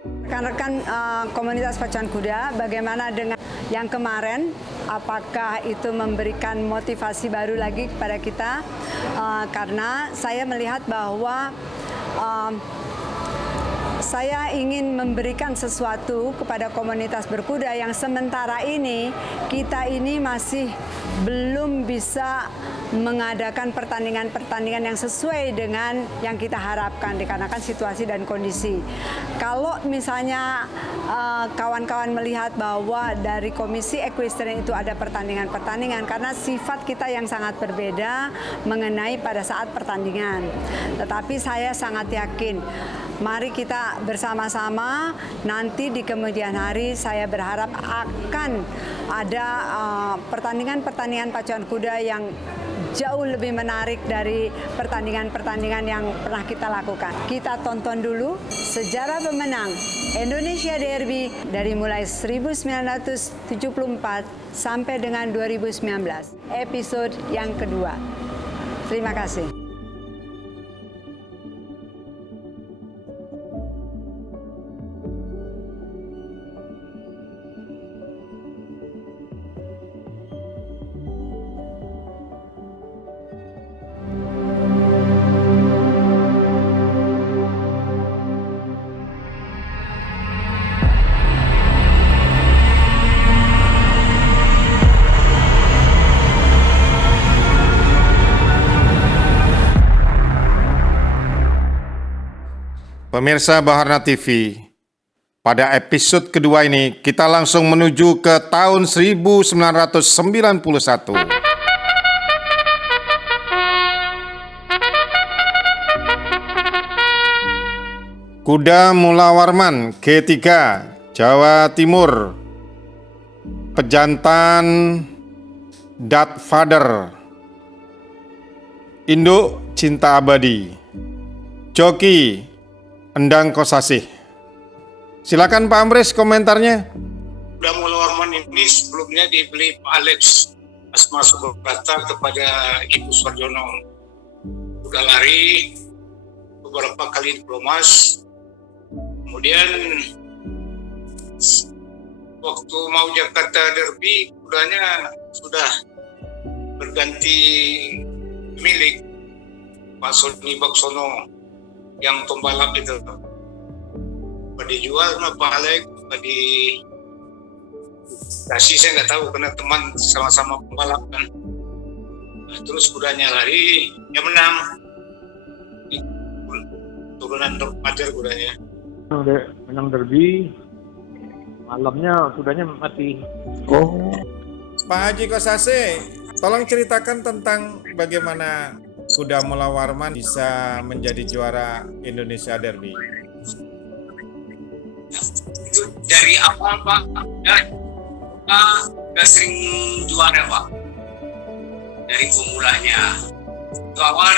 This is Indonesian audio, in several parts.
Rekan-rekan komunitas pacuan kuda, bagaimana dengan yang kemarin? Apakah itu memberikan motivasi baru lagi kepada kita? Karena saya melihat bahwa saya ingin memberikan sesuatu kepada komunitas berkuda yang sementara ini kita ini masih belum bisa mengadakan pertandingan-pertandingan yang sesuai dengan yang kita harapkan dikarenakan situasi dan kondisi. Kalau misalnya kawan-kawan melihat bahwa dari Komisi Equestrian itu ada pertandingan-pertandingan karena sifat kita yang sangat berbeda mengenai pada saat pertandingan. Tetapi saya sangat yakin mari kita bersama-sama nanti di kemudian hari saya berharap akan ada pertandingan-pertandingan pacuan kuda yang jauh lebih menarik dari pertandingan-pertandingan yang pernah kita lakukan. Kita tonton dulu sejarah pemenang Indonesia Derby dari mulai 1974 sampai dengan 2019, episode yang kedua. Terima kasih. Pemirsa Baharna TV, pada episode kedua ini kita langsung menuju ke tahun 1991. Kuda Mula Warman G3, Jawa Timur, pejantan Dadfather, induk Cinta Abadi, joki Endang Kosasih. Silakan Pak Amris komentarnya. Kuda Mula Warman ini sebelumnya dibeli Pak Alex Asma Subrata kepada Ibu Suarjono. Kuda lari beberapa kali diplomas. Kemudian waktu mau Jakarta Derby kudanya sudah berganti milik Pak Sony Baksono yang pembalap itu. Apa dijual sama Pak Alek, apa dikasih saya nggak tahu karena teman sama-sama pembalap kan. Nah, terus kudanya lari, ya menang. Turunan Padar kudanya. Menang derby, malamnya kudanya mati. Pak Haji Kosasih, tolong ceritakan tentang bagaimana Kuda Mula Warman bisa menjadi juara Indonesia Derby. Itu dari awal Pak, udah sering juara Pak. Dari pemulanya. Itu awal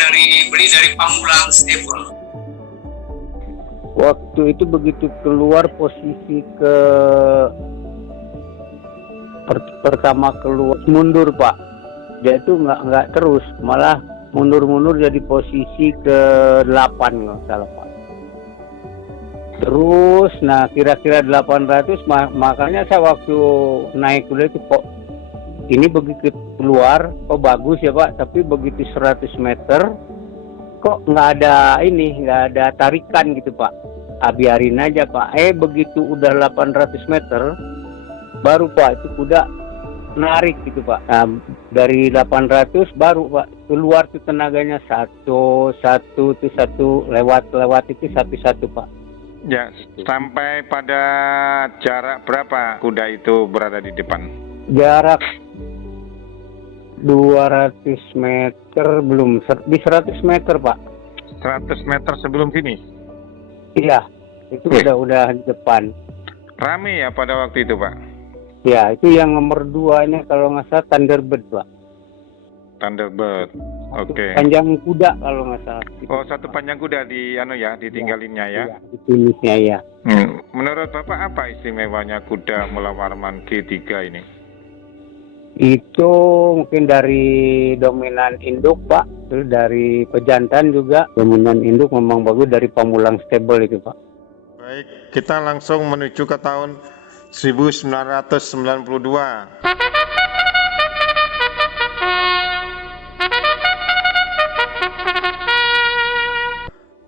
beli dari Pamulang Stable. Waktu itu begitu keluar posisi pertama keluar mundur Pak, dia itu nggak terus, malah mundur jadi posisi ke-8 nggak salah Pak. Terus, nah kira-kira 800, makanya saya waktu naik kuda itu kok ini begitu keluar, kok bagus ya Pak, tapi begitu 100 meter kok nggak ada tarikan gitu Pak. Biarin aja Pak. Begitu udah 800 meter baru Pak itu kuda narik gitu Pak. Nah, dari 800 baru Pak keluar tuh tenaganya satu lewat itu satu Pak. Ya, sampai pada jarak berapa kuda itu berada di depan? Jarak 200 meter belum, di 100 meter Pak. 100 meter sebelum sini? Iya, itu udah di depan. Rame ya pada waktu itu Pak? Ya, itu yang nomor 2-nya kalau nggak salah Thunderbird Pak. Thunderbird, oke. Panjang kuda kalau nggak salah. Oh, satu panjang kuda ditinggalinnya ya? Iya, di finishnya ya. Menurut Bapak apa istimewanya Kuda Mula Warman G3 ini? Itu mungkin dari dominan induk Pak, terus dari pejantan juga dominan induk memang bagus, dari Pamulang Stable itu Pak. Baik, kita langsung menuju ke tahun 1992.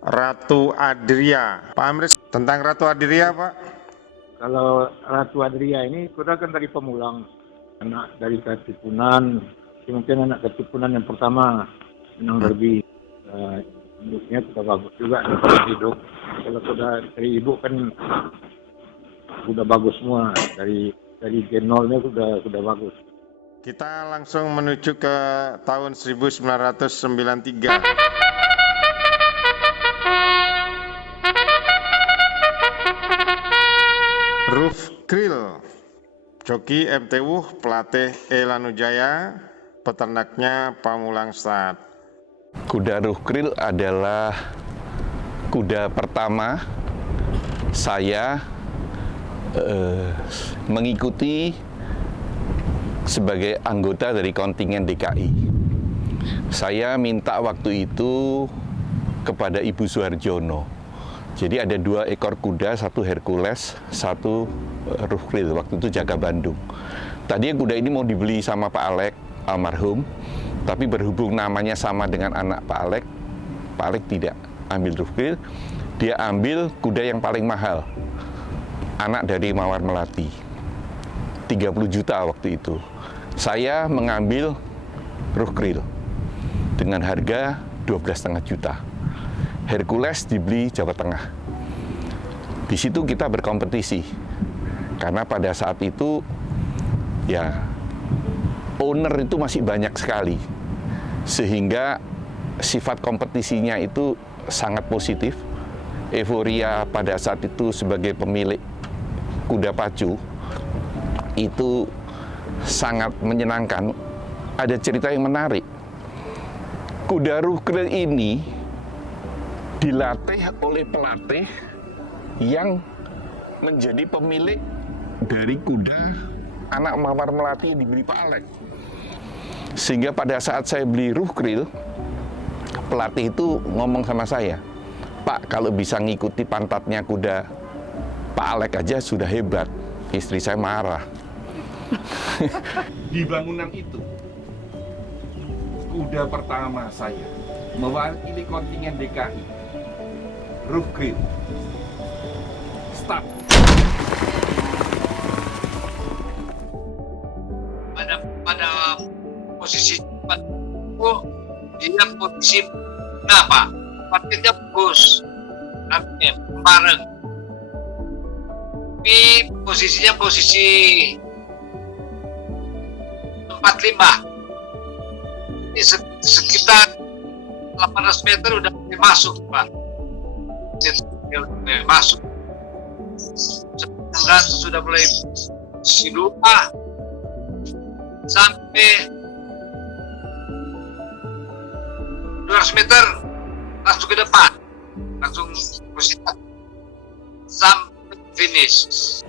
Ratu Adria. Pak Amris, tentang Ratu Adria, Pak? Kalau Ratu Adria ini kuda kan dari Pemulang, anak dari Katipunan, mungkin anak Katipunan yang pertama, menang derby. Hidupnya kuda bagus juga daripada hidup. Kalau kuda dari ibu kan kuda bagus semua, dari Gen 0-nya kuda bagus. Kita langsung menuju ke tahun 1993. Roof Krill, joki MTW, pelatih Elanujaya, peternaknya Pamulang Stad. Kuda Roof Krill adalah kuda pertama saya mengikuti sebagai anggota dari kontingen DKI. Saya minta waktu itu kepada Ibu Suharjono. Jadi ada 2 ekor kuda, satu Hercules, satu Roof Krill, waktu itu jaga Bandung. Tadi kuda ini mau dibeli sama Pak Alek, almarhum, tapi berhubung namanya sama dengan anak Pak Alek tidak ambil Roof Krill, dia ambil kuda yang paling mahal, anak dari Mawar Melati, 30 juta waktu itu. Saya mengambil Roof Krill dengan harga 12,5 juta. Hercules dibeli Jawa Tengah. Di situ kita berkompetisi, karena pada saat itu ya owner itu masih banyak sekali, sehingga sifat kompetisinya itu sangat positif. Euforia pada saat itu sebagai pemilik kuda pacu itu sangat menyenangkan. Ada cerita yang menarik. Kuda Roof Krill ini dilatih oleh pelatih yang menjadi pemilik dari kuda anak Mawar Melati yang dibeli Pak Alek. Sehingga pada saat saya beli Roof Krill, pelatih itu ngomong sama saya, "Pak, kalau bisa ngikuti pantatnya kuda Pak Alek aja sudah hebat." Istri saya marah. Di bangunan itu, kuda pertama saya mewakili kontingen DKI, Roof Krill. Start. Pada posisi dia posisi apa? Partnya bagus, namanya bareng. Tapi posisinya posisi 45. Ini sekitar 800 meter udah mulai masuk, Pak. Udah masuk. 900 sudah mulai lupa sampai 200 meter langsung ke depan, langsung posisi sampai finish.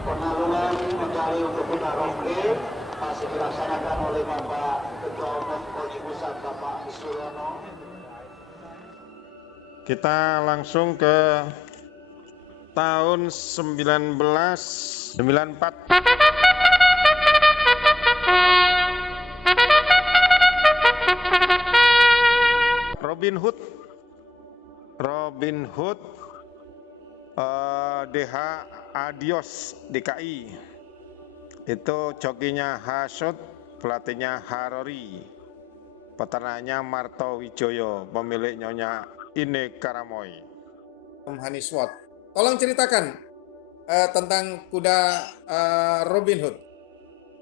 Pengalungan mencari untuk kuda Roof Krill masih dilaksanakan oleh Bapak Ketua Umum Koni Pusat Bapak Suryono. Kita langsung ke tahun 1994. Robin Hood DH Adios DKI. Itu jokinya Hasud, pelatihnya Harori, peternaknya Marto Wijoyo, pemilik Nyonya Ine Karamoy. Om Haniswat, tolong ceritakan tentang kuda Robin Hood?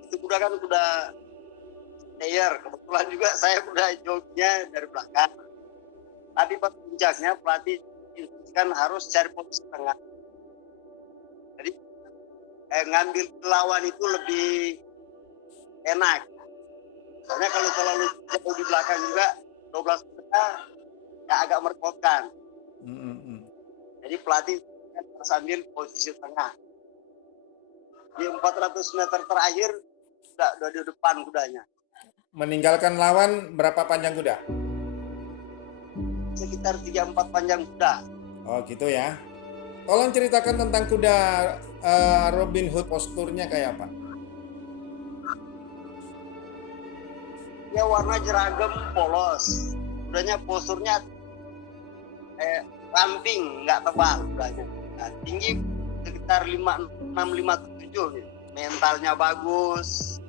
Itu kuda kan kuda player. Kebetulan juga saya kuda jognya dari belakang. Tadi pas puncaknya pelatih kan harus cari posisi tengah. Jadi ngambil lawan itu lebih enak. Soalnya kalau terlalu jauh di belakang juga 12 meter ya agak merepotkan. Jadi pelatih harus ambil posisi tengah. Di 400 meter terakhir udah di depan kudanya. Meninggalkan lawan berapa panjang kuda? Sekitar 3-4 panjang kuda. Oh gitu ya. Tolong ceritakan tentang kuda Robin Hood, posturnya kayak apa? Dia warna jeragam polos. Kudanya posturnya ramping, nggak tebal kudanya. Nah, tinggi sekitar 5,6-5,7. Mentalnya bagus.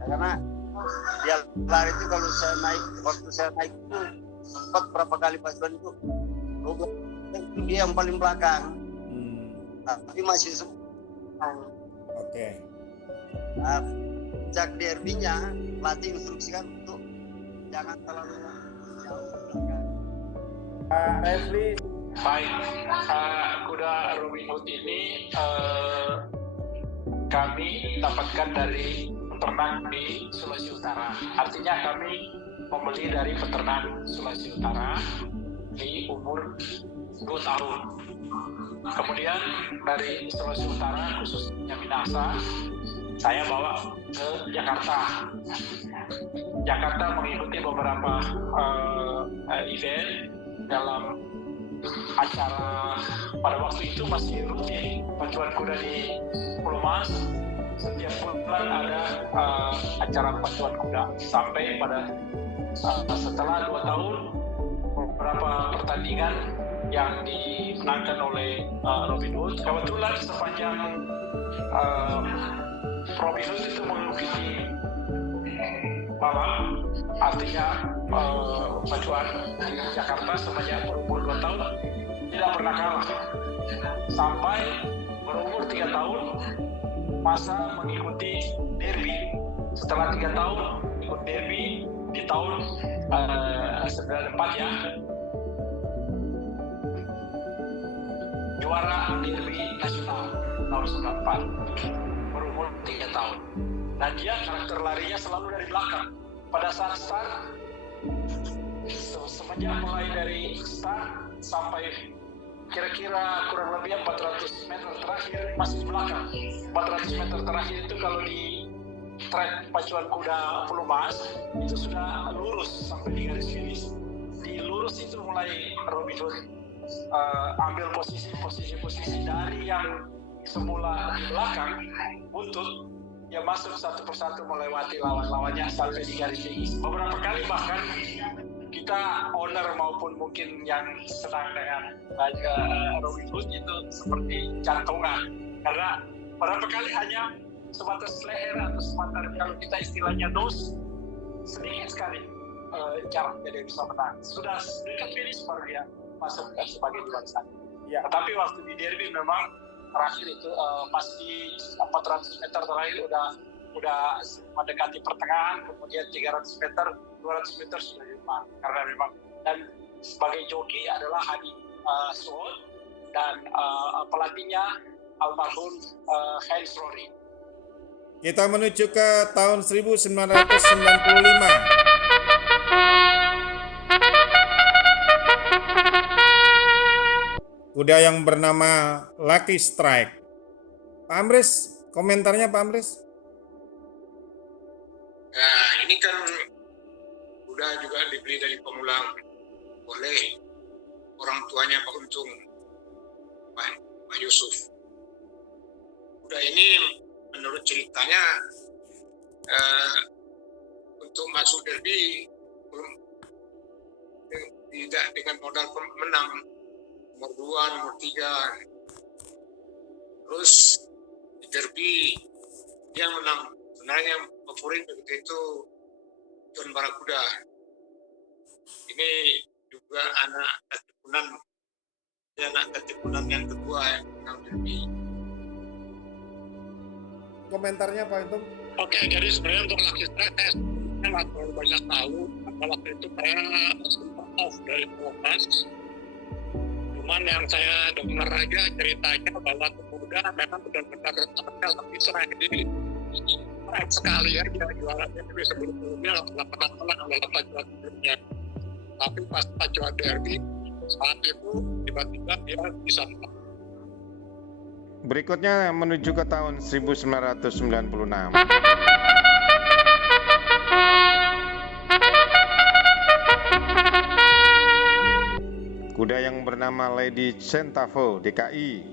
Ya, karena dia lari itu kalau waktu saya naik itu sempat berapa kali pasukan itu dia yang paling belakang. Tapi masih Oke. Sejak derbynya pelatih instruksikan untuk jangan terlalu jauh ke belakang. Refli, Baik, kuda Robin Hood ini kami dapatkan dari peternak di Sulawesi Utara. Artinya kami membeli dari peternak Sulawesi Utara di umur 2 tahun. Kemudian dari Sulawesi Utara, khususnya Minahasa, saya bawa ke Jakarta. Jakarta mengikuti beberapa event dalam acara. Pada waktu itu masih rutin pacuan kuda di Pulau Mas. Setiap bulan ada acara pacuan kuda sampai pada setelah 2 tahun beberapa pertandingan yang dimenangkan oleh Robin Hood. Kebetulan sepanjang Robin Hood itu mengikuti malam, artinya pacuan di Jakarta sepanjang berumur 2 tahun tidak pernah kalah. Sampai berumur 3 tahun masa mengikuti derby. Setelah 3 tahun ikut derby di tahun 94 ya, juara derby nasional tahun 94, berumur 3 tahun. Dan dia karakter larinya selalu dari belakang. Pada saat start, semenjak mulai dari start sampai kira-kira kurang lebih 400 meter terakhir masih di belakang. 400 meter terakhir itu kalau di track pacuan kuda Pulau Mas itu sudah lurus sampai di garis finish. Di lurus itu mulai Robin Hood ambil posisi dari yang semula di belakang buntut, dia masuk satu persatu melewati lawan-lawannya sampai di garis finish. Beberapa kali bahkan kita owner maupun mungkin yang senang dengan Robin Hood itu seperti jantungan, karena beberapa kali hanya sebatas leher atau sebatas kalau kita istilahnya nose, sedikit sekali jaraknya dia bisa menang. Sudah dekat finish baru dia masuk sebagai juara satu. Ya. Tetapi waktu di derby memang terakhir itu pas di 400 meter terakhir udah mendekati pertengahan, kemudian 300 meter, 200 meter sudah di depan. Karena memang, dan sebagai joki adalah Hadi Sword dan pelatihnya almarhum Heinz Rory. kita menuju ke tahun 1995. Kuda yang bernama Lucky Strike. Pak Amris, komentarnya Pak Amris? Nah, ini kan kuda juga dibeli dari Pamulang oleh orang tuanya Pak Untung, Pak Yusuf. Kuda ini menurut ceritanya untuk masuk derby tidak dengan modal menang nomor 2, nomor 3. Terus di derby dia menang. Sebenarnya favorit begitu itu John Barakuda. Ini juga anak Katipunan yang kedua yang menang derby. komentarnya Pak Untung? Oke, jadi sebenarnya untuk laki saya nggak terlalu banyak tahu. Waktu itu saya sempat off dari Polres. Cuman yang saya dengar aja ceritanya bahwa kuda memang benar-benar terkenal tapi sering sekali aja jualannya, tapi sebelum-sebelumnya nggak pernah jualan sebelumnya. Tapi pas pacuan derby saat itu tiba-tiba dia bisa. Berikutnya menuju ke tahun 1996. Kuda yang bernama Lady Centavo DKI,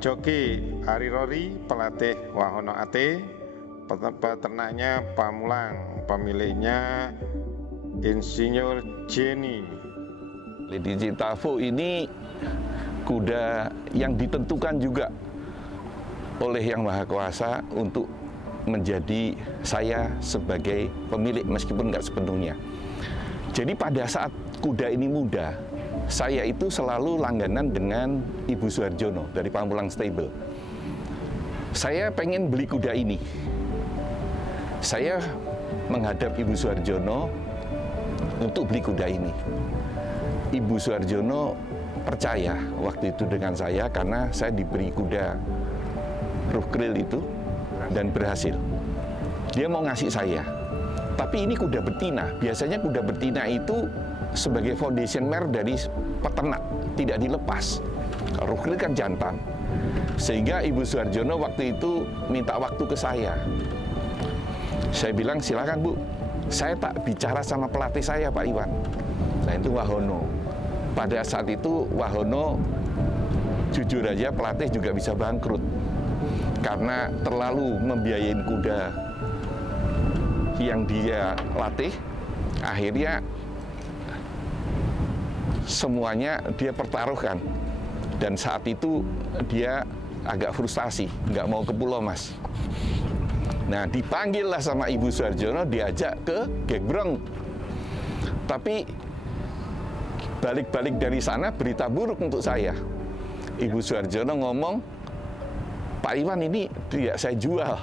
joki Ari Rory, pelatih Wahono AT, peternaknya Pamulang, pemiliknya Insinyur Jenny. Lady Centavo ini kuda yang ditentukan juga oleh Yang Maha Kuasa untuk menjadi saya sebagai pemilik meskipun nggak sepenuhnya. Jadi pada saat kuda ini muda, saya itu selalu langganan dengan Ibu Suharjono dari Pamulang Stable. Saya pengen beli kuda ini. Saya menghadap Ibu Suharjono untuk beli kuda ini. Ibu Suharjono percaya waktu itu dengan saya karena saya diberi kuda Rukril itu dan berhasil. Dia mau ngasih saya. Tapi ini kuda betina. Biasanya kuda betina itu sebagai foundation mare dari peternak, tidak dilepas. Rukril kan jantan. Sehingga Ibu Suharjono waktu itu minta waktu ke saya. Saya bilang, silakan Bu, saya tak bicara sama pelatih saya Pak Iwan. Nah itu Wahono. Pada saat itu Wahono jujur aja pelatih juga bisa bangkrut. Karena terlalu membiayain kuda yang dia latih, akhirnya semuanya dia pertaruhkan. Dan saat itu dia agak frustasi, nggak mau ke Pulau Mas. Nah dipanggil lah sama Ibu Suharjono, diajak ke Gekbrong. Tapi balik-balik dari sana berita buruk untuk saya. Ibu Suharjono ngomong, Pak Iwan ini tidak saya jual.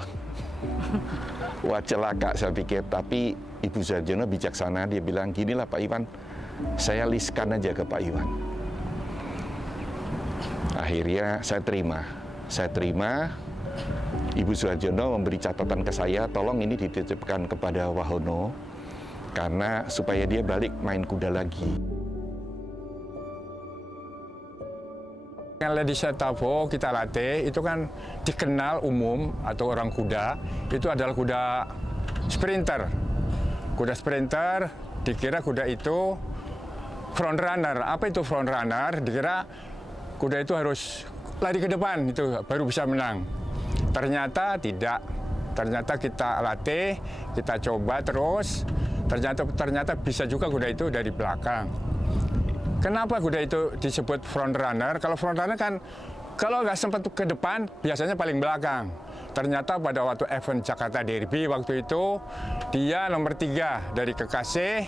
Wah celaka saya pikir, tapi Ibu Suharjono bijaksana, dia bilang ginilah Pak Iwan, saya listkan aja ke Pak Iwan. Akhirnya saya terima. Ibu Suharjono memberi catatan ke saya, tolong ini dititipkan kepada Wahono karena supaya dia balik main kuda lagi. Yang Lady Centavo kita latih itu kan dikenal umum atau orang kuda itu adalah kuda sprinter. Kuda sprinter dikira kuda itu front runner. Apa itu front runner? Dikira kuda itu harus lari ke depan itu baru bisa menang. Ternyata tidak. Ternyata kita latih, kita coba terus. Ternyata bisa juga kuda itu dari belakang. Kenapa kuda itu disebut front runner? Kalau front runner kan kalau nggak sempat ke depan, biasanya paling belakang. Ternyata pada waktu event Jakarta Derby waktu itu, dia nomor 3 dari Kekasih,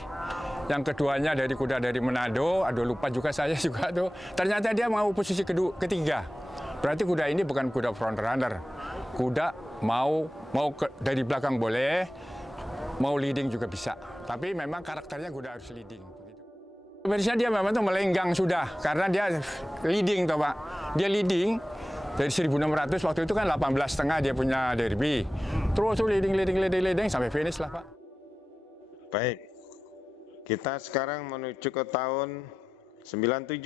yang keduanya dari kuda dari Manado, aduh lupa juga saya juga tuh. Ternyata dia mau posisi ketiga. Berarti kuda ini bukan kuda front runner. Kuda mau dari belakang boleh, mau leading juga bisa. Tapi memang karakternya kuda harus leading. Sebenarnya dia memang tuh melenggang sudah, karena dia leading toh Pak. Dia leading dari 1.600 waktu itu kan 18,5 dia punya derby. Terus tuh leading sampai finish lah Pak. Baik, kita sekarang menuju ke tahun 97.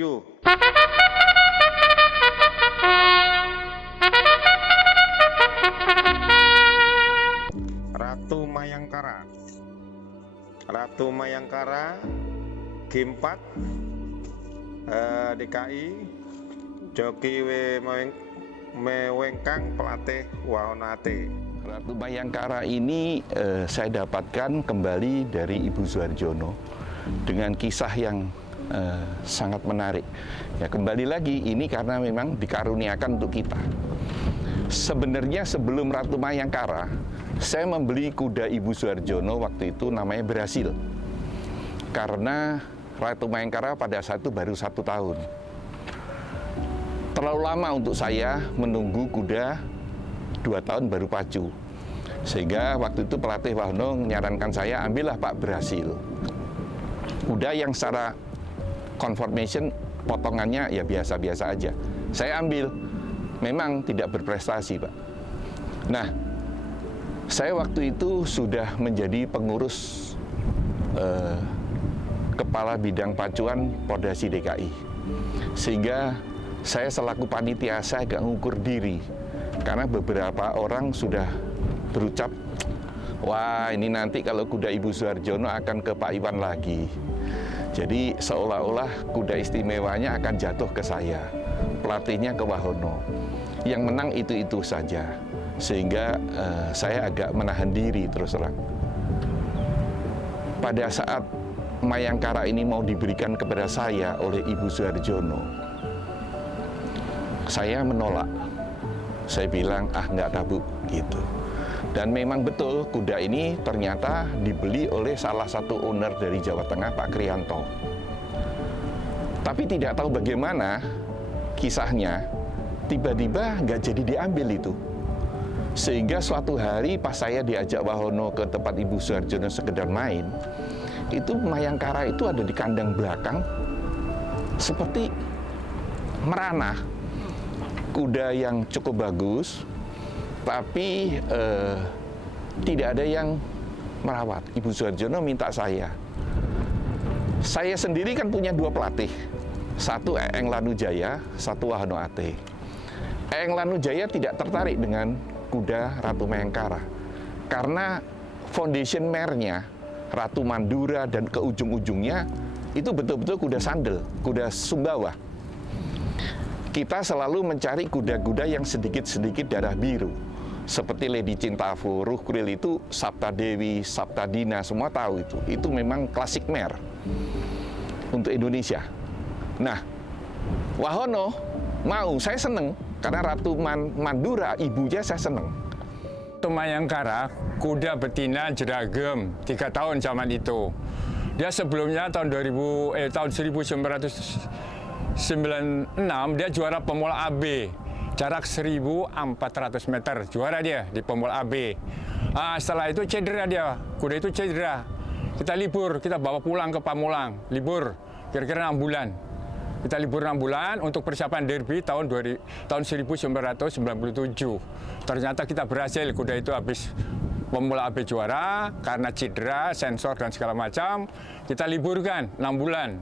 Ratu Mayangkara. Ratu Mayangkara G4 DKI, joki Mewengkang, pelatih Wahono AT. Ratu Mayangkara ini saya dapatkan kembali dari Ibu Suharjono dengan kisah yang sangat menarik. Ya kembali lagi ini karena memang dikaruniakan untuk kita. Sebenarnya sebelum Ratu Mayangkara, saya membeli kuda Ibu Suharjono waktu itu namanya Berhasil. Karena Ratu Mayangkara pada saat itu baru 1 tahun. Terlalu lama untuk saya menunggu kuda 2 tahun baru pacu. Sehingga waktu itu pelatih Wahono menyarankan saya, ambillah Pak berhasil. Kuda yang secara conformation potongannya ya biasa-biasa aja. Saya ambil, memang tidak berprestasi, Pak. Nah, saya waktu itu sudah menjadi pengurus Kepala Bidang Pacuan Pordasi DKI. Sehingga saya selaku panitia, saya agak ngukur diri. Karena beberapa orang sudah berucap, wah ini nanti kalau kuda Ibu Suharjono akan ke Pak Iwan lagi. Jadi seolah-olah kuda istimewanya akan jatuh ke saya, pelatihnya ke Wahono. Yang menang itu-itu saja, sehingga saya agak menahan diri terus terang. Pada saat Mayangkara ini mau diberikan kepada saya oleh Ibu Suharjono, saya menolak. Saya bilang, nggak tabu, gitu. Dan memang betul, kuda ini ternyata dibeli oleh salah satu owner dari Jawa Tengah, Pak Krianto. Tapi tidak tahu bagaimana kisahnya, tiba-tiba nggak jadi diambil itu. Sehingga suatu hari pas saya diajak Wahono ke tempat Ibu Suharjono sekedar main, itu Mayangkara itu ada di kandang belakang, seperti merana. Kuda yang cukup bagus, tapi tidak ada yang merawat. Ibu Suharjono minta saya. Saya sendiri kan punya 2 pelatih. Satu Eeng Lanujaya, satu Wahono Ate. Eeng Lanujaya tidak tertarik dengan kuda Ratu Mayangkara. Karena foundation mare-nya, Ratu Mandura dan ke ujung-ujungnya, itu betul-betul kuda sandal, kuda Sumbawa. Kita selalu mencari kuda-kuda yang sedikit-sedikit darah biru. Seperti Lady Cintafu, Rukril itu Sabta Dewi, Sabta Dina, semua tahu itu. Itu memang klasik mare untuk Indonesia. Nah, Wahono mau, saya seneng. Karena Ratu Mandura, ibunya saya seneng. Mayangkara, kuda betina jeragem, 3 tahun zaman itu. Dia sebelumnya tahun 1996 dia juara pemula AB, jarak 1.400 meter, juara dia di pemula AB. Setelah itu cedera dia, kuda itu cedera. Kita libur, kita bawa pulang ke Pamulang, libur kira-kira 6 bulan. Kita libur 6 bulan untuk persiapan derby tahun 1997. Ternyata kita berhasil, kuda itu habis pemula AB juara, karena cedera, sensor dan segala macam, kita liburkan 6 bulan.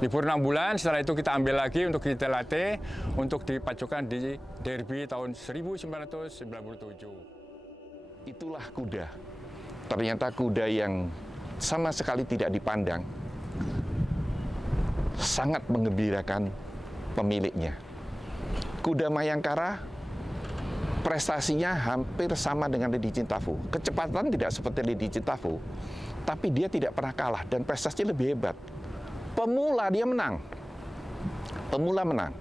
Libur 6 bulan, setelah itu kita ambil lagi untuk kita latih, untuk dipacukan di derby tahun 1997. Itulah kuda. Ternyata kuda yang sama sekali tidak dipandang, sangat menggembirakan pemiliknya. Kuda Mayangkara prestasinya hampir sama dengan Lady Cintafu. Kecepatan tidak seperti Lady Cintafu, tapi dia tidak pernah kalah dan prestasinya lebih hebat. Pemula dia menang. Pemula menang.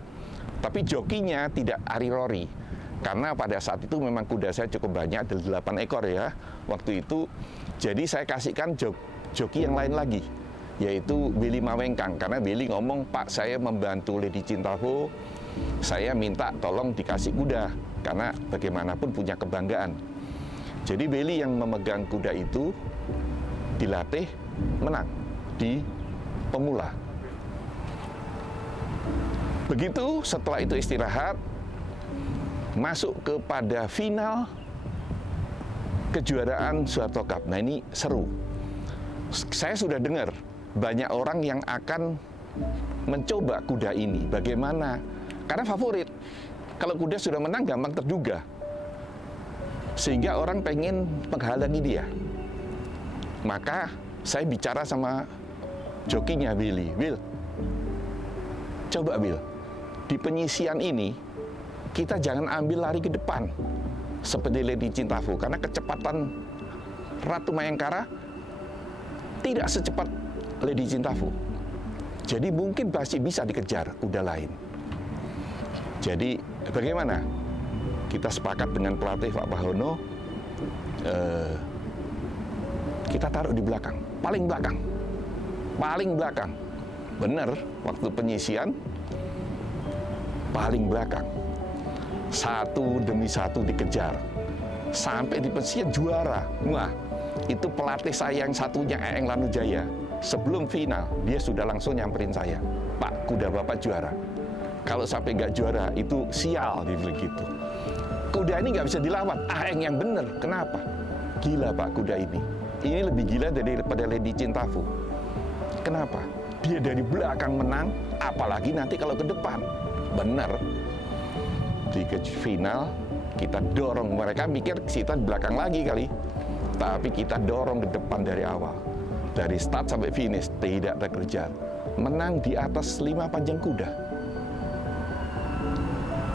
Tapi jokinya tidak Ari Rory. Karena pada saat itu memang kuda saya cukup banyak, ada 8 ekor ya waktu itu. Jadi saya kasihkan joki yang lain lagi, yaitu Willy Mawengkang. Karena Willy ngomong, Pak, saya membantu Lady Cintafu, saya minta tolong dikasih kuda, karena bagaimanapun punya kebanggaan. Jadi Willy yang memegang kuda itu, dilatih, menang di pemula. Begitu setelah itu istirahat, masuk kepada final kejuaraan Suharto Cup. Nah ini seru. Saya sudah dengar banyak orang yang akan mencoba kuda ini. Bagaimana? Karena favorit. Kalau kuda sudah menang gampang terduga. Sehingga orang pengen menghalangi dia. Maka saya bicara sama jokinya Willy. Will, coba Will, di penyisian ini kita jangan ambil lari ke depan seperti Lady Cintafu, karena kecepatan Ratu Mayangkara tidak secepat Lady Cintafu. Jadi mungkin masih bisa dikejar kuda lain. Jadi bagaimana? Kita sepakat dengan pelatih Pak Wahono, kita taruh di belakang, paling belakang. Paling belakang. Benar, waktu penyisian paling belakang. Satu demi satu dikejar. Sampai di pensiun juara. Wah, itu pelatih saya yang satunya Eeng Lanujaya. Sebelum final, dia sudah langsung nyamperin saya. Pak, kuda Bapak juara. Kalau sampai nggak juara, itu sial, dia bilang gitu. Kuda ini nggak bisa dilawan. Eeng yang bener. Kenapa? Gila Pak kuda ini. Ini lebih gila daripada Lady Cintafu. Kenapa? Dia dari belakang menang, apalagi nanti kalau ke depan. Bener. Di final, kita dorong. Mereka mikir kita di belakang lagi kali. Tapi kita dorong ke depan dari awal. Dari start sampai finish, tidak terkejar. Menang di atas 5 panjang kuda.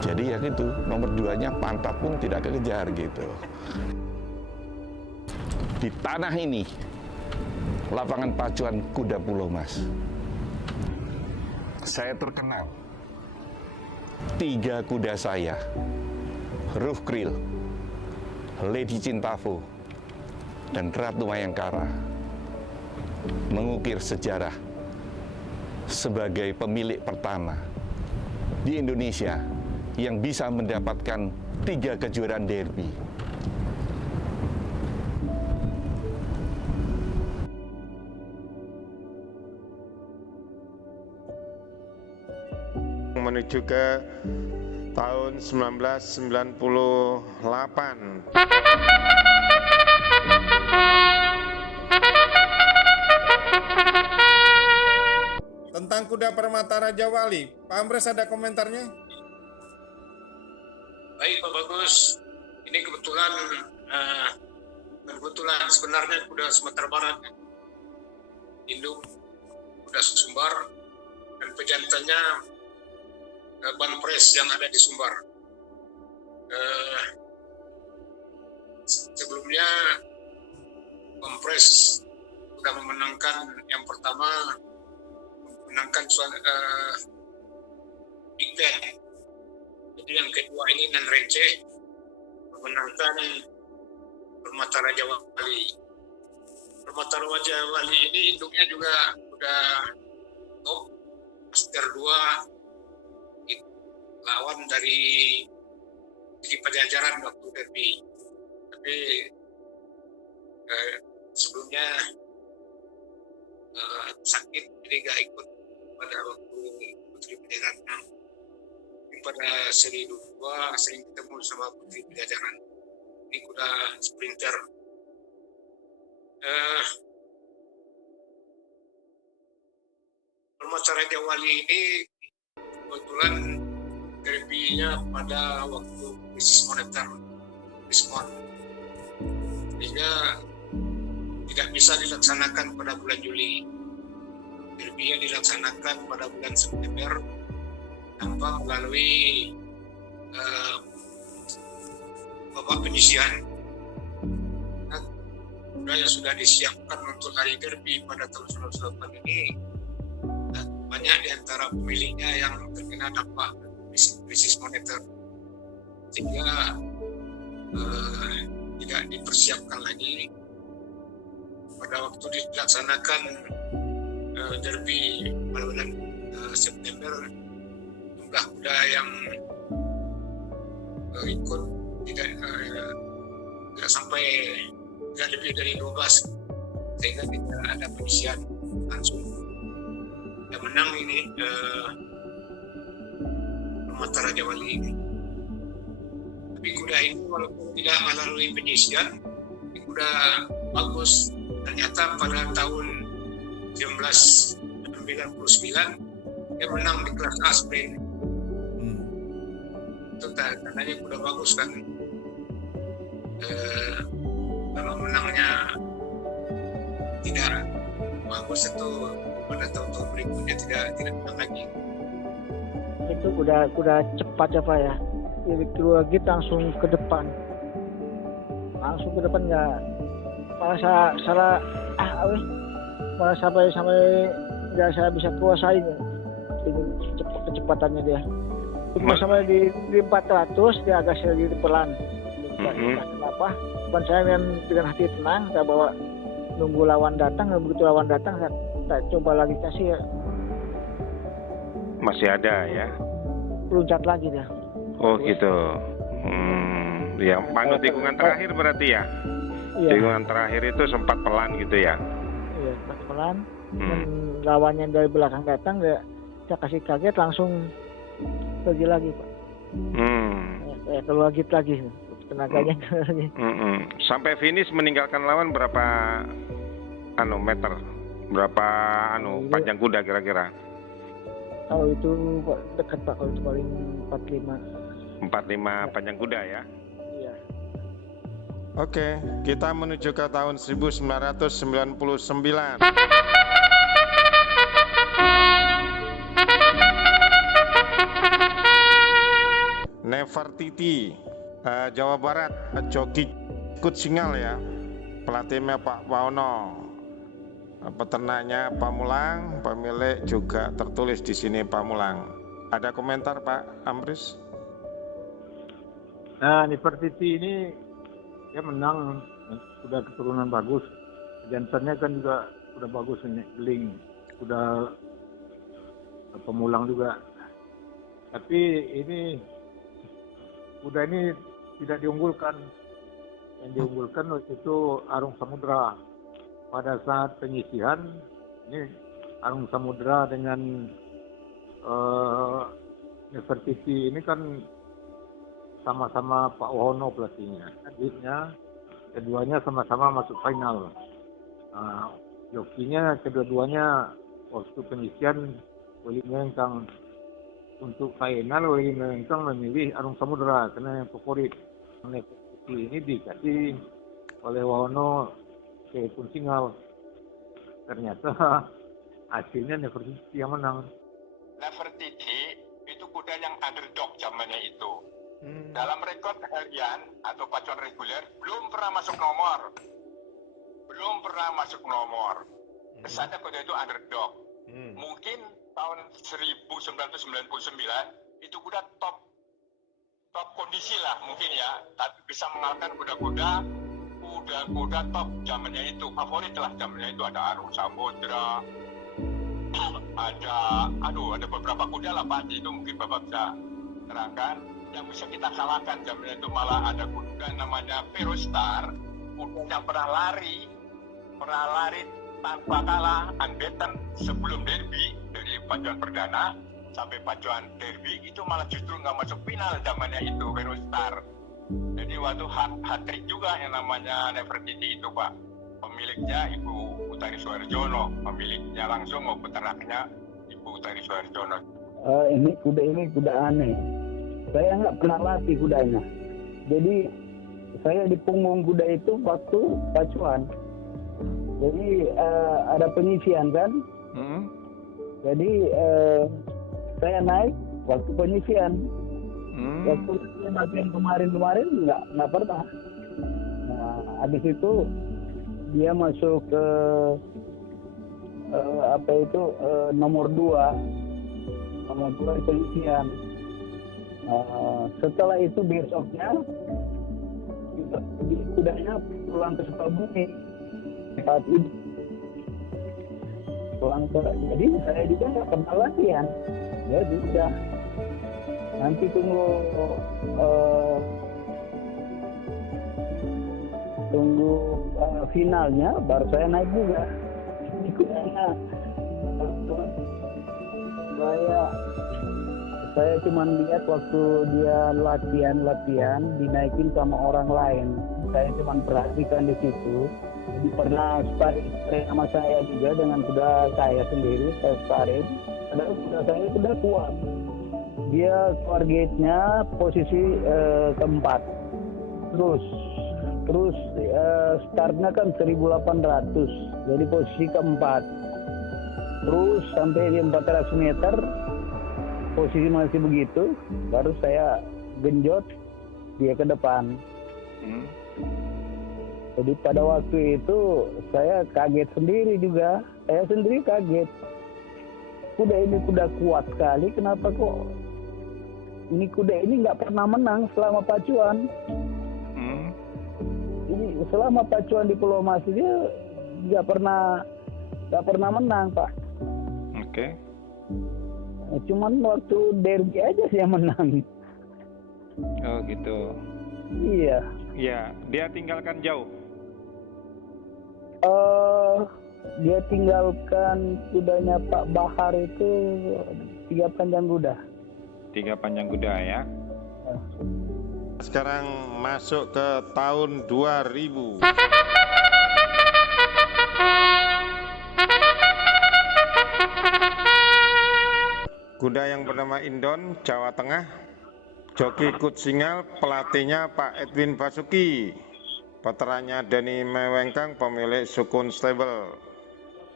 Jadi ya gitu, nomor 2-nya pantat pun tidak kekejar gitu. Di tanah ini, lapangan pacuan kuda Pulau Mas. Saya terkenal. 3 kuda saya, Ruf Kriel, Lady Cintafu, dan Ratu Mayangkara, mengukir sejarah sebagai pemilik pertama di Indonesia yang bisa mendapatkan 3 kejuaraan derby. Menuju ke tahun 1998. Tentang kuda Permata Raja Wali, Pak Amres ada komentarnya? Baik Pak Bagus, ini kebetulan sebenarnya kuda Sumatera Barat, induk kuda Sumbar, dan pejantannya Banpres yang ada di Sumbar. Sebelumnya Banpres sudah memenangkan yang pertama, memenangkan Big Ben. Jadi yang kedua ini Nan Rence memenangkan Permata Raja Wali. Permata Raja Wali ini induknya juga udah top, Master 2, lawan dari Pajajaran waktu derby. Tapi sebelumnya sakit, jadi gak ikut pada waktu Putri Pajajaran. Pada seri 2 sering ketemu sama Putri Pajajaran. Ini kuda sprinter. Permata Raja Wali ini kebetulan derby-nya pada waktu krisis moneter, sehingga tidak bisa dilaksanakan pada bulan Juli. Derby-nya dilaksanakan pada bulan September tanpa melalui babak penyisihan. Kuda yang sudah disiapkan untuk hari derby pada tahun 1998 ini, banyak di antara pemiliknya yang terkena dampak krisis moneter, sehingga tidak dipersiapkan lagi. Pada waktu dilaksanakan derby pada bulan September, jumlah kuda yang ikut tidak sampai, tidak lebih dari 12, sehingga tidak ada penyisian langsung. Yang menang ini Permata Raja Wali ini. Tapi kuda ini walaupun tidak melalui penyisian, ini kuda bagus. Ternyata pada tahun 1999 dia menang di kelas A sprint. Itu tandanya kuda bagus kan. Kalau menangnya tidak bagus, itu pada tahun-tahun berikutnya tidak menang lagi. Itu kuda cepat ya Pak ya. Jadi keluar gitu langsung ke depan nggak malah salah malah sampai nggak saya bisa kuasain ya. Kecepatannya dia. Cuma sampai di 400 dia agak sedikit pelan. Kenapa? Bukan saya dengan hati tenang, saya bawa nunggu lawan datang. Begitu lawan datang saya coba lagi kasih ya. Masih ada ya? Loncat lagi dia. Oh gitu. Ya Panu tikungan terakhir berarti ya? Iya. Tikungan terakhir itu sempat pelan gitu ya? Iya, pelan. Dan lawannya dari belakang datang, saya kasih kaget langsung pergi lagi, Pak. Keluar gitu lagi, tenaganya keluar lagi. Sampai finish meninggalkan lawan berapa meter? Berapa panjang kuda kira-kira? Kalau itu dekat, Pak, kalau itu paling 45. 45 panjang kuda ya? Iya. Oke, kita menuju ke tahun 1999. Nefertiti, Jawa Barat, joki Kutsingal ya. Pelatihnya Pak Waono. Peternaknya Pamulang, pemilik juga tertulis di sini Pamulang. Ada komentar Pak Amris? Nah, Nefertiti ini dia menang, sudah keturunan bagus. Jantannya kan juga sudah bagus ini, Geling, sudah Pemulang juga. Tapi ini kuda ini tidak diunggulkan. Yang diunggulkan waktu itu Arung Samudra. Pada saat penyisihan, ini Arung Samudra dengan Nefertiti ini kan sama-sama Pak Wono pelatihnya. Adiknya, keduanya sama-sama masuk final. Jokinya kedua-duanya waktu penyisihan Weli Mengkang. Untuk final Weli Mengkang memilih Arung Samudra karena yang favorit. Nefertiti ini dikasih oleh Wono ke Kutsingal. Ternyata hasilnya Nefertiti yang menang. Nefertiti itu kuda yang underdog zamannya itu. Dalam rekod harian atau pacuan reguler belum pernah masuk nomor. Kesannya kuda itu underdog. Mungkin tahun 1999 itu kuda top kondisi lah mungkin ya, tapi bisa mengalahkan kuda-kuda top zamannya itu, favorit lah zamannya itu. Ada Arung Samudra, ada beberapa kuda lah Pak, itu mungkin Bapak bisa terangkan. Yang bisa kita kalahkan zamannya itu malah ada kuda namanya Ferostar, kuda yang pernah lari tanpa kalah, unbeaten sebelum derby, dari pacuan perdana sampai pacuan derby itu malah justru nggak masuk final zamannya itu Ferostar. Jadi waktu hat-trick juga yang namanya Nefertiti itu Pak. Pemiliknya Ibu Utari Suharjono, pemiliknya langsung mau peternaknya Ibu Utari Suharjono. Ini kuda aneh. Saya nggak pernah latih kudanya. Jadi saya di punggung kuda itu waktu pacuan. Jadi ada penyisian kan. Jadi saya naik waktu penyisian. Waktu latihan kemarin nggak pernah. Nah, habis itu dia masuk ke nomor 2 di penyisian. Setelah itu besoknya kudanya pulang ke Sukabumi saat itu jadi saya juga nggak pernah latihan ya juga. Nanti tunggu finalnya baru saya naik juga. Ini kudanya saya cuma lihat waktu dia latihan dinaikin sama orang lain. Saya cuma perhatikan di situ. Jadi pernah sparring sama saya juga dengan kuda saya sendiri, saya sparring. Padahal kuda saya sudah kuat. Dia targetnya posisi keempat. Terus startnya kan 1800, jadi posisi keempat. Terus sampai di 400 meter posisi masih begitu, baru saya genjot dia ke depan. Jadi pada waktu itu saya kaget sendiri juga, saya sendiri kaget. Kuda ini kuda kuat sekali, kenapa kok ini kuda ini nggak pernah menang selama pacuan. Ini selama pacuan di Pulau Mas dia nggak pernah menang Pak. Oke. Cuman waktu derby aja saya menang. Oh gitu. Iya. Ya, dia tinggalkan jauh. Dia tinggalkan kudanya Pak Bahar itu 3 panjang kuda. 3 panjang kuda ya. Sekarang masuk ke tahun 2000. Kuda yang bernama Indon, Jawa Tengah. Joki Kutsingal, pelatihnya Pak Edwin Basuki. Veterannya Denny Mewengkang, pemilik Sukun Stable.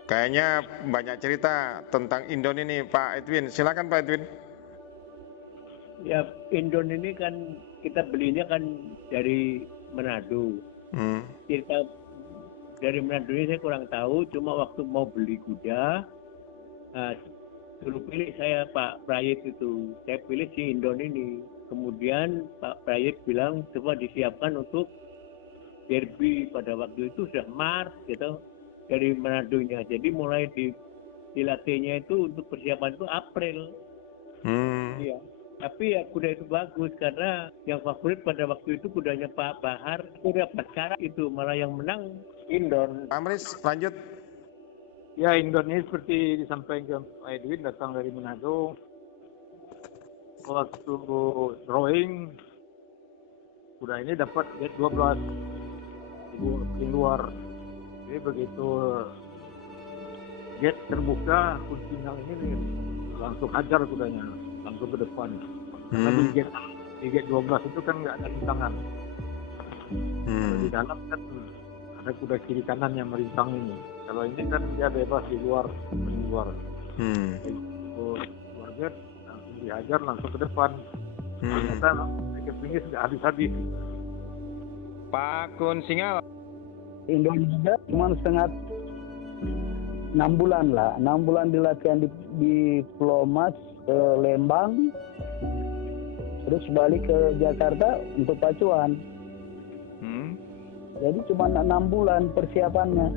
Kayaknya banyak cerita tentang Indon ini, Pak Edwin. Silakan Pak Edwin. Ya, Indon ini kan kita belinya kan dari Manado. Cerita dari Manado ini saya kurang tahu, cuma waktu mau beli kuda, suruh pilih saya Pak Prayit itu. Saya pilih si Indon ini. Kemudian Pak Prayit bilang coba disiapkan untuk derby pada waktu itu sudah Maret gitu dari Manadonya. Jadi mulai dilatihnya itu untuk persiapan itu April. Iya. Tapi ya kuda itu bagus karena yang favorit pada waktu itu kudanya Pak Bahar. Kuda Paskara itu malah yang menang Indon. Amris, lanjut. Ya, Indon ini seperti disampaikan Pak Edwin datang dari Manado. Waktu drawing, kuda ini dapat gate 12 di luar. Jadi begitu gate terbuka, Kutsingal ini langsung hajar kudanya, langsung ke depan. Karena di gate 12 itu kan nggak ada rintangan. Di dalam kan ada kuda kiri kanan yang merintang ini. Kalau ini kan dia bebas di luar. Luar gate langsung dihajar langsung ke depan. Ternyata ke finish nggak habis-habis. Pak Kutsingal. Indonesia cuma setengah 6 bulan lah. 6 bulan di latihan di Plomas ke Lembang. Terus balik ke Jakarta untuk pacuan. Jadi cuma 6 bulan persiapannya.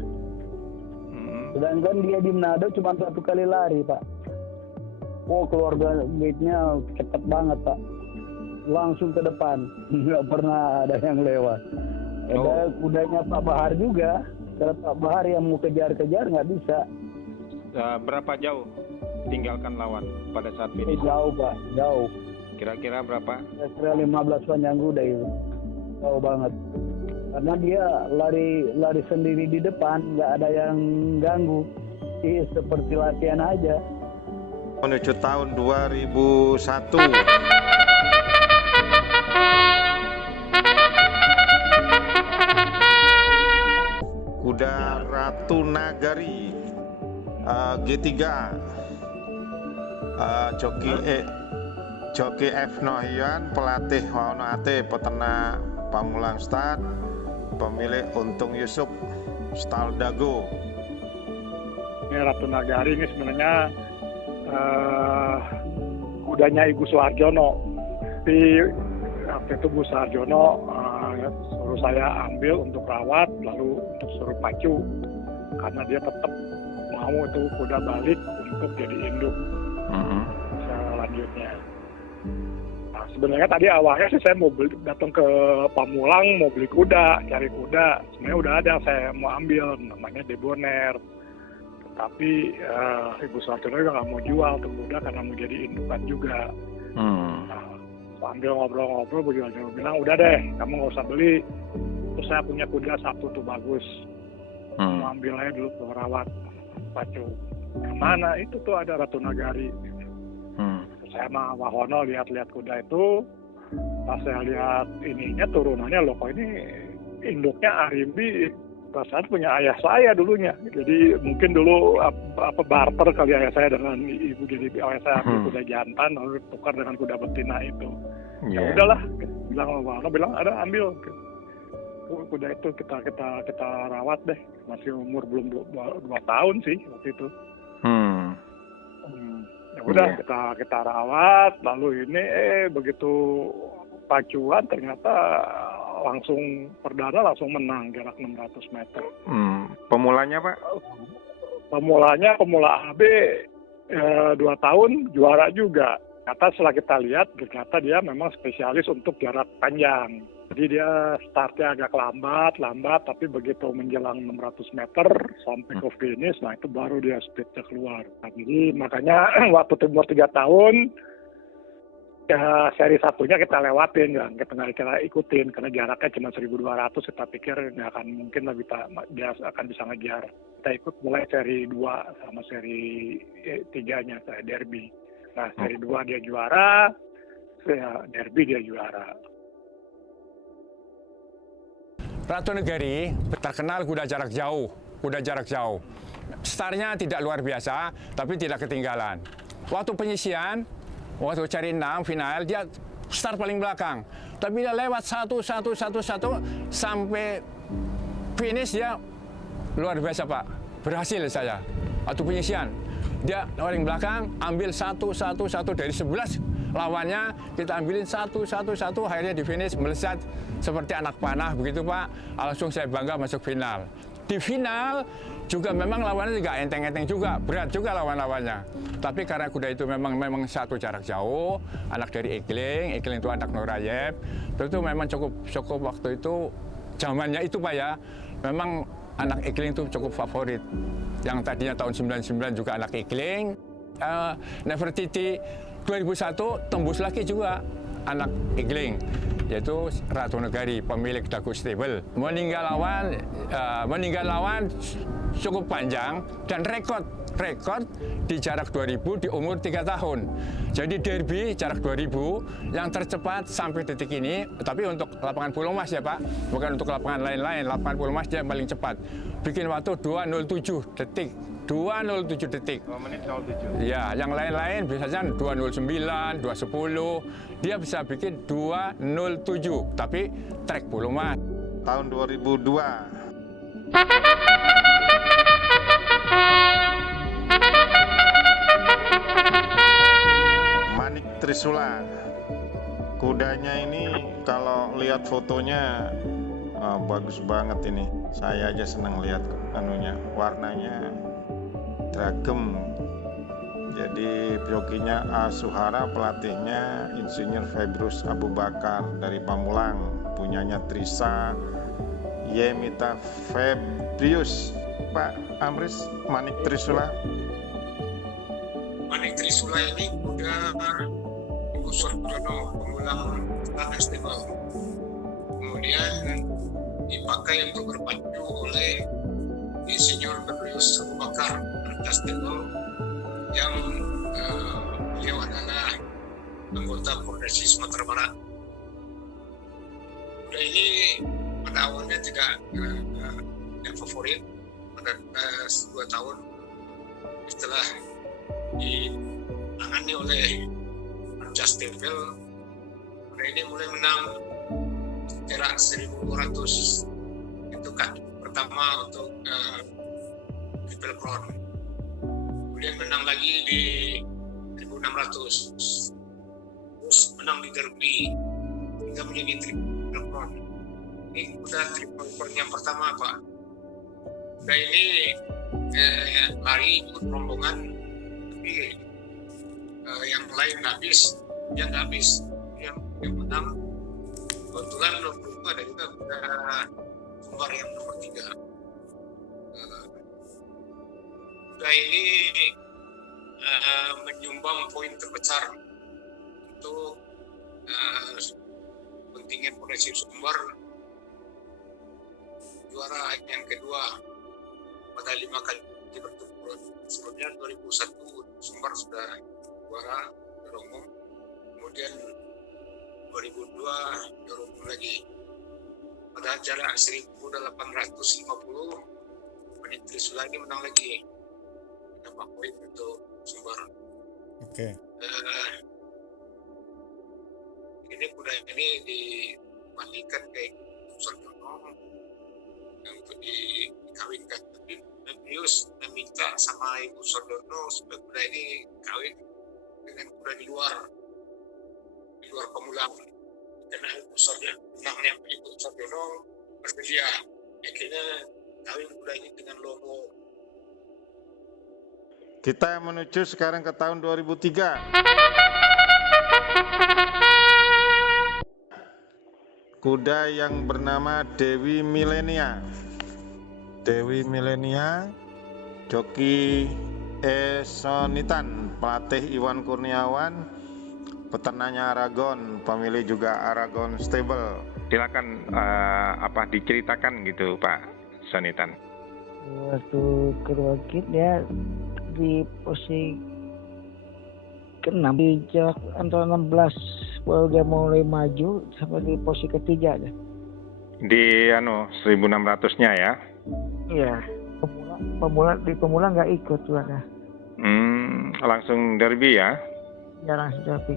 Sedangkan dia di Manado cuma 1 kali lari, Pak. Oh, keluarga gate-nya cepat banget, Pak. Langsung ke depan. Nggak pernah ada yang lewat. Ada kudanya Pak Bahar juga. Kalau Pak Bahar yang mau kejar-kejar nggak bisa. Berapa jauh tinggalkan lawan pada saat finish? Jauh, Pak. Jauh. Kira-kira berapa? Kira-kira 15 panjang kuda itu. Jauh banget. Karena dia lari sendiri di depan, nggak ada yang ganggu. Jadi seperti latihan aja. Menuju tahun 2001. Kuda Ratu Nagari G3 Joki F. Nohyan, pelatih Wawono Ate, peternak Pamulang Start, pemilik Untung Yusuf Staldago. Ini Ratu Nagari ini sebenarnya kudanya Ibu Suharjono. Di waktu itu Bu Suharjono suruh saya ambil untuk rawat, lalu untuk suruh pacu, karena dia tetap mau itu kuda balik untuk jadi induk selanjutnya. Nah, sebenarnya tadi awalnya sih saya mau datang ke Pamulang mau beli kuda, cari kuda. Sebenarnya udah ada saya mau ambil, namanya Debonair. Tapi Ibu Suharjono juga nggak mau jual tuh kuda karena mau jadi indukan juga. Sambil ngobrol-ngobrol, Bu Suharjono bilang, udah deh, kamu nggak usah beli. Terus saya punya kuda 1 tuh bagus. Mau ambil aja dulu tuh rawat, pacu. Yang mana itu tuh ada Ratu Nagari. Terus saya sama Wahono lihat-lihat kuda itu. Pas saya lihat ininya, turunannya, loh kok ini induknya Arimbi. Perasaan punya ayah saya dulunya, jadi mungkin dulu apa barter kali ayah saya dengan ibu, jadi ayah saya ambil kuda jantan lalu tukar dengan kuda betina itu. Ya udahlah, bilang ada ambil kuda itu kita rawat deh, masih umur belum 2 tahun sih waktu itu. Ya udah kita rawat, lalu ini begitu pacuan ternyata langsung perdana langsung menang jarak 600 meter. Pemulanya Pak? Pemula AB 2 tahun juara juga. Ternyata setelah kita lihat, ternyata dia memang spesialis untuk jarak panjang. Jadi dia startnya agak lambat, tapi begitu menjelang 600 meter sampai ke finish, nah itu baru dia speednya keluar. Nah, jadi makanya waktu umur 3 tahun, ya seri satunya kita lewatin, kan. Kita ikutin, karena jaraknya cuma 1.200, kita pikir nggak akan mungkin dia akan bisa ngejar. Kita ikut mulai seri 2 sama seri 3-nya, derby. Nah, seri 2 dia juara, derby dia juara. Ratu Negari terkenal kuda jarak jauh. Startnya tidak luar biasa, tapi tidak ketinggalan. Waktu penyisian, waktu cari 6 final, dia start paling belakang. Tapi dia lewat satu sampai finish dia luar biasa, Pak. Berhasil saya. Waktu penyisian, dia paling belakang, ambil satu dari 11 lawannya, kita ambilin satu, akhirnya di finish melesat seperti anak panah begitu, Pak. Langsung saya bangga masuk final. Di final juga memang lawannya juga enteng-enteng juga, berat juga lawan-lawannya. Tapi karena kuda itu memang satu jarak jauh, anak dari Ekling itu anak Nurayeb, itu memang cukup waktu itu, zamannya itu, Pak ya, memang anak Ekling itu cukup favorit. Yang tadinya tahun 99 juga anak Ekling, Nefertiti 2001 tembus lagi juga anak Ekling, yaitu Ratu Negari, pemilik Dago Stable. Meninggal lawan cukup panjang dan rekor di jarak 2000 di umur 3 tahun. Jadi derby jarak 2000 yang tercepat sampai detik ini, tapi untuk lapangan Pulau Mas ya, Pak, bukan untuk lapangan lain-lain. Lapangan Pulau Mas dia paling cepat, bikin waktu 2:07 detik. 2:07 detik. 2 menit 07. Ya, yang lain-lain biasanya 2:09, 2:10. Dia bisa bikin 2:07, tapi trek Pulau Mas. Tahun 2002. Manik Trisula. Kudanya ini kalau lihat fotonya bagus banget ini. Saya aja senang lihat warnanya dragem. Jadi jokinya Suhara, pelatihnya Insinyur Februs Abu Bakar dari Pamulang, punyanya Trisa Yemita Febrius. Pak Amris, Manik Trisula. Manik Trisula ini kuda Ibu Suryono, Pamulang Festival. Kemudian dipakai untuk berpacu oleh Insinyur Februs Abu Bakar Festival, yang beliau adalah anggota Koordinasi Sumatera Barat. Kuda ini pada awalnya tidak yang favorit pada 2 tahun setelah ditangani oleh Justable. Kuda ini mulai menang jarak 1.200, itu kaki pertama untuk Triple Crown. Kemudian menang lagi di 1.600, terus menang di Derby hingga menjadi Triple Crown. Ini kuda Triple Crown yang pertama, Pak. Kuda ini lari ikut rombongan, tapi yang lain habis, dia nggak habis. Yang menang kebetulan nomor 2 ada juga kuda Sumbar yang nomor 3. Kuda ini menyumbang poin terbesar untuk kontingen Polisi Sumbar, juara yang kedua pada 5 kali berturut-turut. Sebelumnya 2001 Sumbar sudah juara juara umum, kemudian 2002 juara umum lagi. Pada jarak 1.850 Manik Trisula ini menang lagi, dapat poin untuk Sumbar. Oke. Ini kuda ini dimandikan ke Suryono untuk dikawinkan. Tapi Bius meminta sama Ibu Suryono supaya kuda ini kawin dengan kuda di luar Pamulang. Karena Ibu Suryono bersedia, akhirnya kawin kuda ini dengan Lomo. Kita menuju sekarang ke tahun 2003. Kuda yang bernama Dewi Milenia. Dewi Milenia, joki Esonitan, pelatih Iwan Kurniawan, peternaknya Aragon, pemilik juga Aragon Stable. Silakan diceritakan gitu Pak Sonitan. Waktu kerwakit dia di posisi ke-6 di jarak antara 16 baru dia mulai maju sampai di posisi ketiga aja. Di 1600-nya ya. Iya. Pemula nggak ikut lah. Langsung derby ya. Ya langsung derby.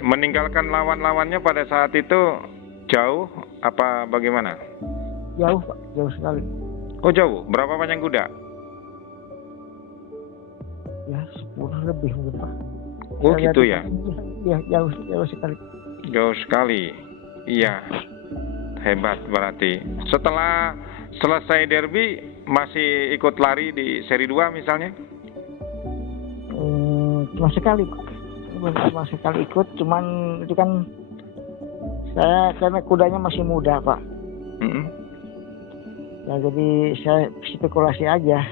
Meninggalkan lawan-lawannya pada saat itu jauh apa bagaimana? Jauh Pak, jauh sekali. Oh jauh, berapa banyak kuda? Ya 10 lebih mungkin Pak. Oh gitu ya? Iya jauh sekali. Jauh sekali, iya. Hebat berarti. Setelah selesai derby masih ikut lari di seri 2 misalnya? Cuma sekali Pak. Cuma sekali ikut, cuman itu kan saya karena kudanya masih muda Pak. Ya jadi saya spekulasi aja.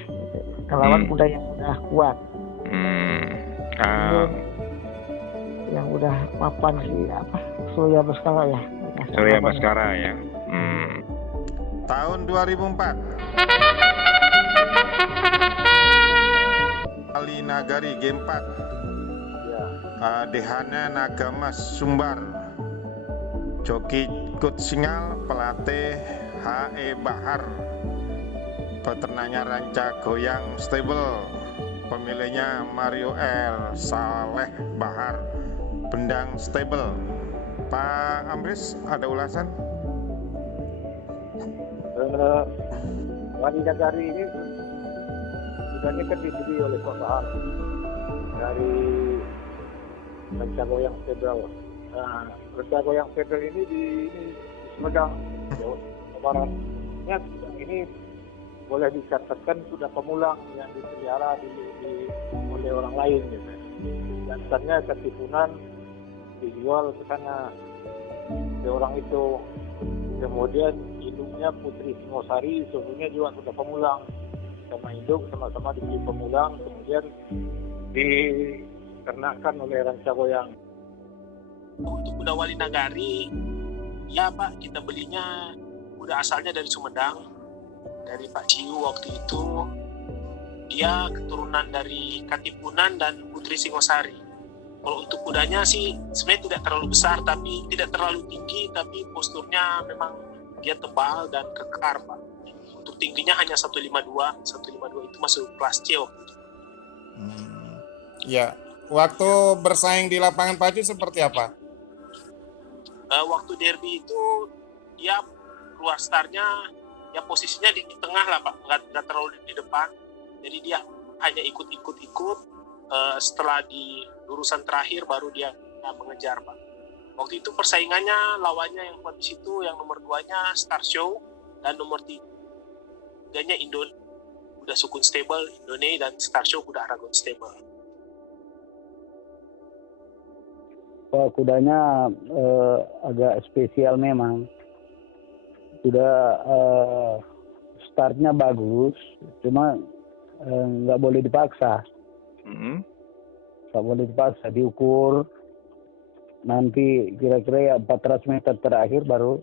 Kelawan kuda yang udah kuat. Yang udah papan Surya Baskara ya. Surya Baskara ya. Tahun 2004, Ali Nagari Game 4, Dehana Nagamas Sumbar, joki Kutsingal, pelatih H.E. Bahar, peternaknya Ranca Goyang Stable, pemiliknya Mario R. Saleh Bahar, Bendang Stable. Pak Amris, ada ulasan? Wali Nagari ini sebenarnya kan dibeli oleh Pak Bahar dari Ranca Goyang Stable. Ranca Goyang Stable ini di Sumedang, Jawa Barat. Ini boleh dikatakan sudah pemulang yang dipelihara oleh orang lain gitu. Jantannya ketipunan dijual ke sana ke orang itu. Kemudian induknya Putri Singosari sebelumnya juga sudah pemulang, sama induk sama-sama dibeli pemulang, kemudian diternakan oleh Ranca Goyang. Untuk kuda Wali Nagari, ya Pak, kita belinya kuda asalnya dari Sumedang, dari Pak Ciu waktu itu. Dia keturunan dari Katipunan dan Putri Singosari. Kalau untuk kudanya sih sebenarnya tidak terlalu besar, tapi tidak terlalu tinggi, tapi posturnya memang dia tebal dan kekar Pak. Untuk tingginya hanya 152 itu masuk kelas C waktu itu. Ya, waktu bersaing di lapangan pacu seperti apa? Waktu derby itu dia keluar startnya ya posisinya di tengah lah Pak, nggak terlalu di depan. Jadi dia hanya ikut. Setelah di lurusan terakhir baru dia mengejar Pak. Waktu itu persaingannya lawannya yang kuat di situ, yang nomor 2-nya Star Show dan nomor 3-nya Indone. Kuda Sukun Stable Indone dan Star Show kuda Aragon Stable. Kudanya agak spesial memang. Sudah startnya bagus, cuma nggak boleh dipaksa. Nggak boleh dipaksa, diukur nanti kira-kira ya 400 meter terakhir baru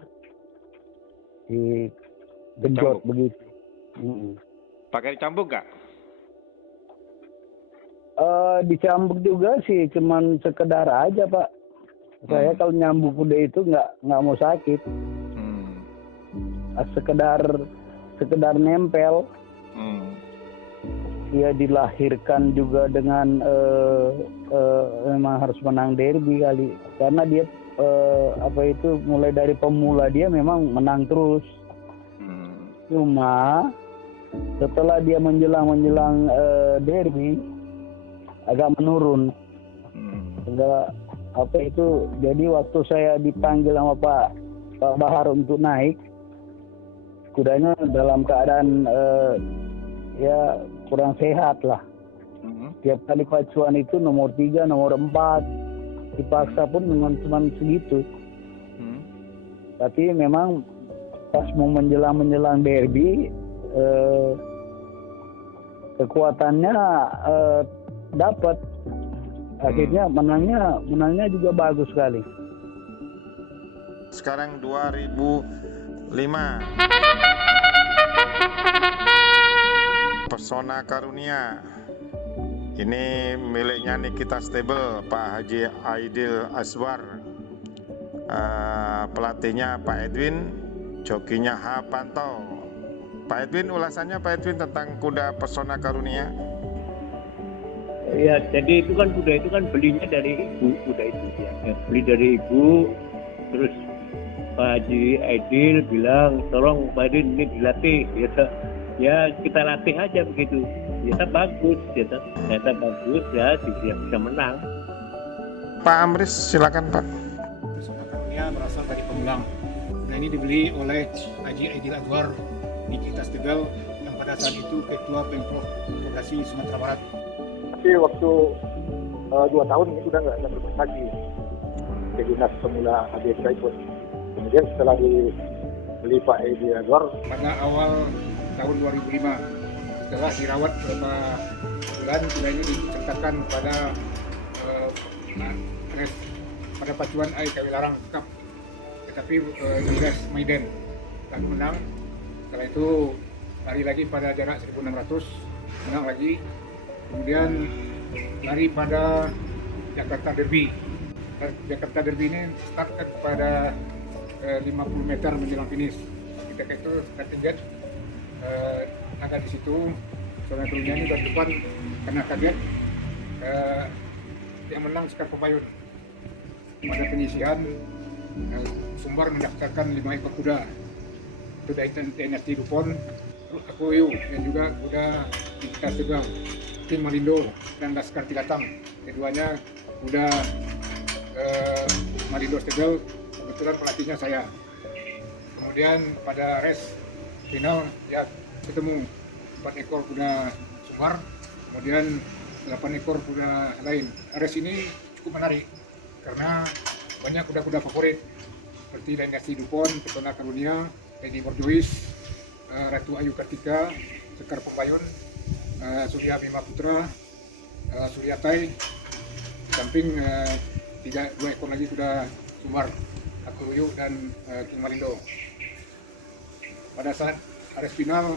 digenjot begitu. Pakai dicambuk nggak? Dicambuk juga sih, cuman sekedar aja Pak. Saya kalau nyambuk kuda itu nggak mau sakit. Sekedar nempel. Dia dilahirkan juga dengan memang harus menang derby kali, karena dia mulai dari pemula dia memang menang terus. Cuma setelah dia menjelang derby agak menurun. Jadi waktu saya dipanggil sama Pak Bahar untuk naik, kudanya dalam keadaan ya kurang sehat lah. Tiap kali pacuan itu nomor 3, nomor 4. dipaksa pun dengan cuma segitu. Tapi memang pas mau menjelang derby kekuatannya dapat. Akhirnya menangnya juga bagus sekali. Sekarang 2005. Pesona Karunia. Ini miliknya Nikita Stable, Pak Haji Aidil Aswar. Pelatihnya Pak Edwin, jokinya H. Panto. Pak Edwin, ulasannya Pak Edwin tentang kuda Pesona Karunia. Ya, jadi kuda itu kan belinya dari ibu, kuda itu ya. Beli dari ibu, terus Pak Haji Aidil bilang, tolong Pak Aidil ini dilatih, gitu. Ya kita latih aja begitu. Ternyata bagus, ya bisa menang. Pak Amris, silakan Pak. Pesona Karunia berasal dari Pemulang. Nah ini dibeli oleh Haji Aidil Aswar Nikita Stable yang pada saat itu Ketua Pemprov Provinsi Sumatera Barat. Tapi waktu 2 tahun itu udah nggak bermain lagi ke dinas pemula ABK ikut. Kemudian setelah dibeli Pak Edi Azwar pada awal tahun 2005, setelah dirawat beberapa bulan, kuda ini disertakan pada pada pacuan AIKW Larang Cup, tetapi Inggris Maiden dan menang. Setelah itu lari lagi pada jarak 1.600, menang lagi. Kemudian lari pada Jakarta Derby. Jakarta Derby ini start pada 50 meter menjelang finish. Ketika itu target agak di situ. Pesona Karunia ini dari depan karena kaget yang menang Sekar Pepayun. Pada penyisihan Sumbar mendaftarkan 5 ekor kuda. Itu dari Dynasty Dupont, Akuyu, dan juga kuda Nikita Stable, King Malindo, dan Laskar Tilatang. Keduanya kuda Malindo Stable, kebetulan pelatihnya saya. Kemudian pada race final ya ketemu 4 ekor kuda Sumbar, kemudian 8 ekor kuda lain. Race ini cukup menarik karena banyak kuda-kuda favorit seperti Dynasty Dupont, Pesona Karunia, Lady Bordeaux, Ratu Ayu Kartika, Sekar Pepayun, Surya Bima Putra, Surya Tai, samping 2 ekor lagi kuda Sumbar, Akuyu dan King Malindo. Pada saat race final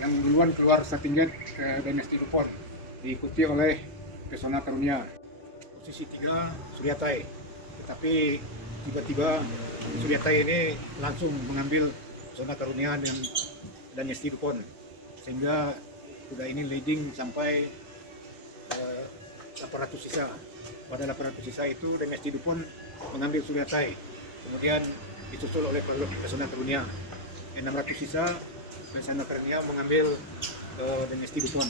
yang duluan keluar starting gate Dynasty Dupont, diikuti oleh Pesona Karunia. Posisi 3 Surya Tai, tetapi tiba-tiba Surya Tai ini langsung mengambil Pesona Karunia dan Dynasty Dupont, sehingga kuda ini leading sampai 800 sisa. Pada 800 sisa itu Dynasty Dupont mengambil Surya Tai, kemudian disusul oleh Pesona Karunia. 600 sisa Pesona Karunia mengambil Dynasty Dupont.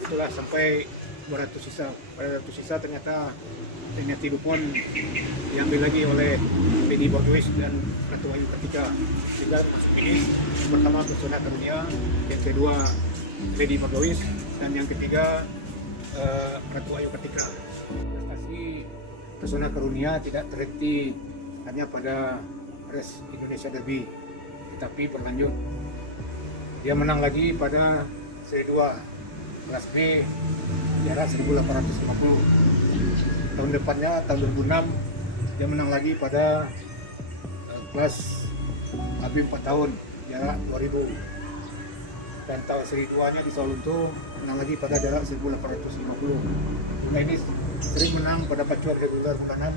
Itulah sampai 200 sisa. Pada 200 sisa ternyata Dynasty Dupont diambil lagi oleh Lady Bordeaux dan Ratu Ayu Kartika, sehingga masuk finish. Yang pertama Pesona Karunia, yang kedua Lady Bordeaux, dan yang ketiga Ratu Ayu Kartika. Prestasi Pesona Karunia tidak terhenti hanya pada race Indonesia Derby, tetapi berlanjut. Dia menang lagi pada Seri 2 kelas B jarak 1850. Tahun depannya, tahun 2006, dia menang lagi pada kelas AB 4 tahun jarak 2000. Dan tahun Seri 2-nya di Sawalunto menang lagi pada jarak 1850. Nah, ini sering menang pada pacuan reguler bulanan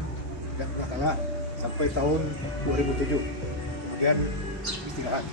dan pernah kalah sampai tahun 2007. Kemudian istirahat.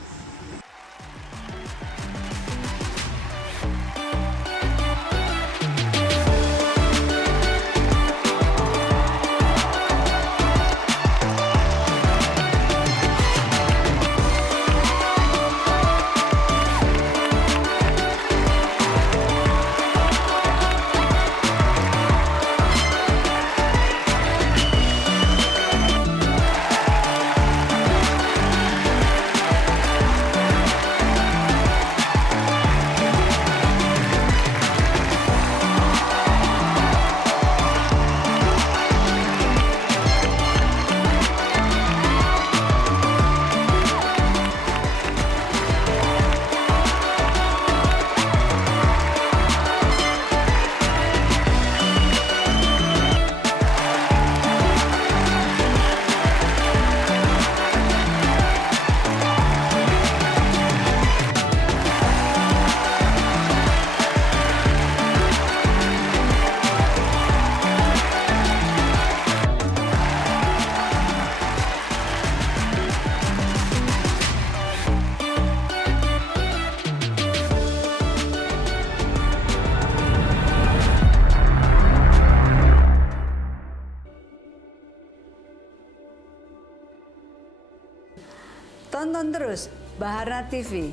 Tonton terus Baharna TV.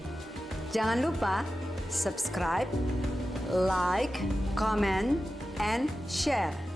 Jangan lupa subscribe, like, comment, and share.